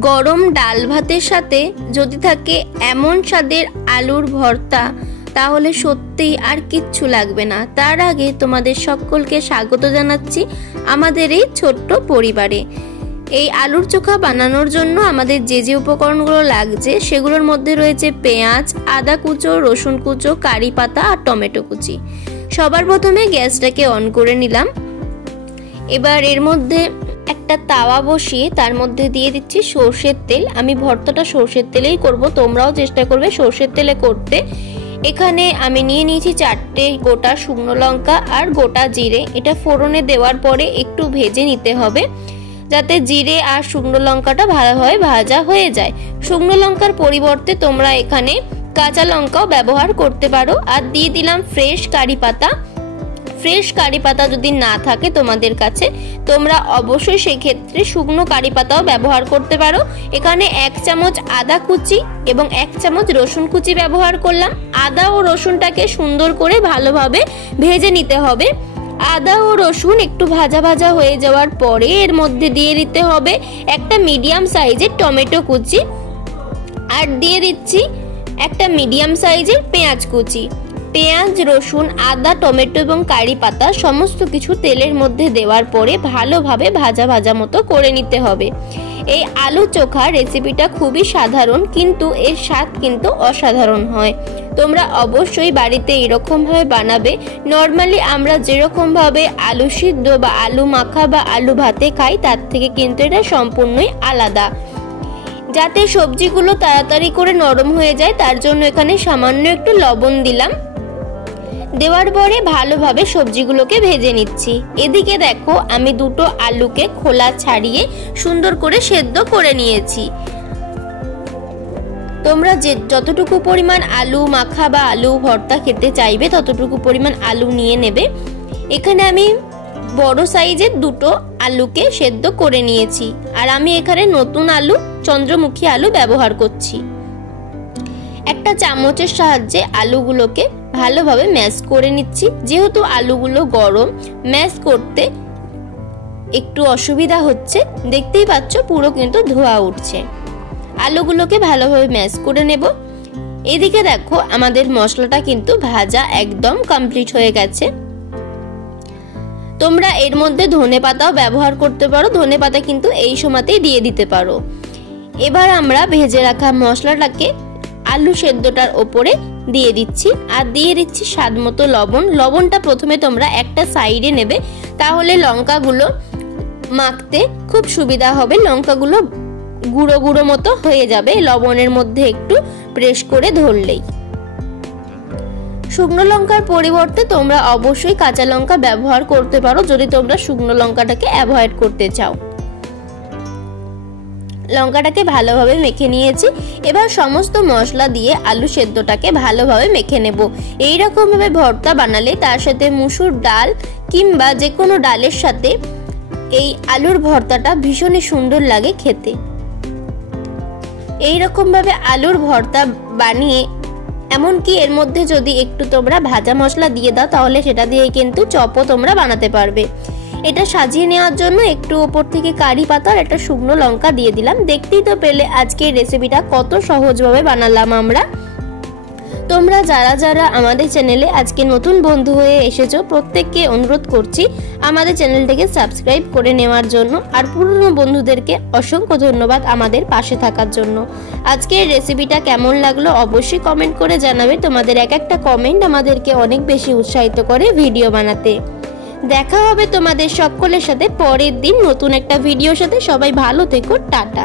গরম ডাল ভাতের সাথে যদি থাকে এমন স্বাদের আলুর ভর্তা, তাহলে সত্যিই আর কিচ্ছু লাগবে না। তার আগে তোমাদের সকলকে স্বাগত জানাচ্ছি আমাদের এই ছোট্ট পরিবারে। এই আলুর চোখা বানানোর জন্য আমাদের যে যে উপকরণগুলো লাগছে সেগুলোর মধ্যে রয়েছে পেঁয়াজ, আদা কুচো, রসুন কুচো, কারি পাতা আর টমেটো কুচি। সবার প্রথমে গ্যাসটাকে অন করে নিলাম। এবার এর মধ্যে একটা তাওয়া বসিয়ে তার মধ্যে দিয়ে দিচ্ছি সরষের তেল। আমি ভর্তাটা সরষের তেলেই করব, তোমরাও চেষ্টা করবে সরষের তেলে করতে। এখানে আমি নিয়ে নিয়েছি 4টে গোটা শুকনো লঙ্কা আর গোটা জিরে। এটা ফোড়নে দেওয়ার পরে একটু ভেজে নিতে হবে যাতে জিরে আর শুকনো লঙ্কাটা ভালোভাবে ভাজা হয়ে যায়। শুকনো লঙ্কার পরিবর্তে তোমরা এখানে কাঁচা লঙ্কাও ব্যবহার করতে পারো। আর দিয়ে দিলাম ফ্রেশ কারি পাতা। ফ্রেশ কারি পাতা যদি না থাকে তোমাদের কাছে, তোমরা অবশ্যই সেক্ষেত্রে শুকনো কারি পাতাও ব্যবহার করতে পারো। এখানে 1 চামচ আদা কুচি এবং 1 চামচ রসুন কুচি ব্যবহার করলাম। আদা ও রসুনটাকে সুন্দর করে ভালোভাবে ভেজে নিতে হবে। আদা ও রসুন একটু ভাজা ভাজা হয়ে যাওয়ার পরে এর মধ্যে দিয়ে দিতে হবে একটা মিডিয়াম সাইজের টমেটো কুচি, আর দিয়ে দিচ্ছি একটা মিডিয়াম সাইজের পেঁয়াজ কুচি। পেঁয়াজ, রসুন, আদা, টমেটো এবং কারি পাতা সমস্ত কিছু তেলের মধ্যে দেওয়ার পরে ভালোভাবে ভাজা ভাজা মতো করে নিতে হবে। এই আলু চোখা রেসিপিটা খুবই সাধারণ, কিন্তু এর স্বাদ কিন্তু অসাধারণ হয়। তোমরা অবশ্যই বাড়িতে এরকম ভাবে বানাবে। নর্মালি আমরা যেরকম ভাবে আলু সিদ্ধ বা আলু মাখা বা আলু ভাতে খাই, তার থেকে কিন্তু এটা সম্পূর্ণই আলাদা। যাতে সবজিগুলো তাড়াতাড়ি করে নরম হয়ে যায় তার জন্য এখানে সামান্য একটু লবণ দিলাম। দেওয়ার পরে ভালোভাবে সবজিগুলোকে ভেজে নিচ্ছি। এদিকে দেখো আমি 2টো আলুকে খোলা ছাড়িয়ে সুন্দর করে সেদ্ধ করে নিয়েছি। তোমরা যতটুকু পরিমাণ আলু মাখা বা আলু ভর্তা খেতে চাইবে ততটুকু পরিমাণ আলু নিয়ে নেবে। এখানে আমি বড় সাইজের 2টো আলুকে সেদ্ধ করে নিয়েছি। আর আমি এখানে নতুন আলু, চন্দ্রমুখী আলু ব্যবহার করছি। একটা চামচের সাহায্যে আলুগুলোকে ভালোভাবে ম্যাশ করে নিচ্ছি। যেহেতু আলুগুলো গরম, ম্যাশ করতে একটু অসুবিধা হচ্ছে। দেখতেই পাচ্ছ পুরো কিন্তু ধোয়া উঠছে। আলুগুলোকে ভালোভাবে ম্যাশ করে নেব। এদিকে দেখো আমাদের মশলাটা কিন্তু ভাজা একদম কমপ্লিট হয়ে গেছে। তোমরা এর মধ্যে ধনেপাতাও ব্যবহার করতে পারো। ধনেপাতা কিন্তু এই সময়তেই দিয়ে দিতে পারো। এবার আমরা ভেজে রাখা মশলাটাকে আলু সেদ্ধটার ওপরে দিয়ে দিচ্ছি, আর দিয়ে দিচ্ছি স্বাদ মতো লবণ। লবণটা প্রথমে তোমরা একটা সাইডে নেবে, তাহলে লঙ্কাগুলো মাখতে খুব সুবিধা হবে। লঙ্কাগুলো গুঁড়ো গুঁড়ো মতো হয়ে যাবে লবণের মধ্যে একটু প্রেস করে ধরলেই। শুকনো লঙ্কার পরিবর্তে তোমরা অবশ্যই কাঁচা লঙ্কা ব্যবহার করতে পারো যদি তোমরা শুকনো লঙ্কাটাকে অ্যাভয়েড করতে চাও। লঙ্কাটাকে ভালোভাবে মেখে নিয়েছি। এবার সমস্ত মশলা দিয়ে আলু সেদ্ধটাকে ভালোভাবে মেখে নেব। এইরকম ভাবে ভর্তা বানালে তার সাথে মুসুর ডাল কিংবা যে কোনো ডালের সাথে এই আলুর ভর্তাটা ভীষণই সুন্দর লাগে খেতে। এইরকম ভাবে আলুর ভর্তা বানিয়ে, এমনকি এর মধ্যে যদি একটু তোমরা ভাজা মশলা দিয়ে দাও তাহলে সেটা দিয়ে কিন্তু চপও তোমরা বানাতে পারবে। এটা সাজিয়ে নেওয়ার জন্য একটু ওপর থেকে কারি পাতা আর একটা শুকনো লঙ্কা দিয়ে দিলাম। দেখতেই তো পেলে আজকের রেসিপিটা কত সহজভাবে বানালাম আমরা। তোমরা যারা যারা আমাদের চ্যানেলে আজকে নতুন বন্ধু হয়ে এসেছো প্রত্যেককে অনুরোধ করছি আমাদের চ্যানেলটাকে সাবস্ক্রাইব করে নেওয়ার জন্য। আর পুরনো বন্ধুদেরকে অসংখ্য ধন্যবাদ আমাদের পাশে থাকার জন্য। আজকের রেসিপিটা কেমন লাগলো অবশ্যই কমেন্ট করে জানাবে। তোমাদের এক একটা কমেন্ট আমাদেরকে অনেক বেশি উৎসাহিত করে ভিডিও বানাতে। দেখা হবে তোমাদের সকলের সাথে পরের দিন নতুন একটা ভিডিওর সাথে। সবাই ভালো থেকো, টাটা।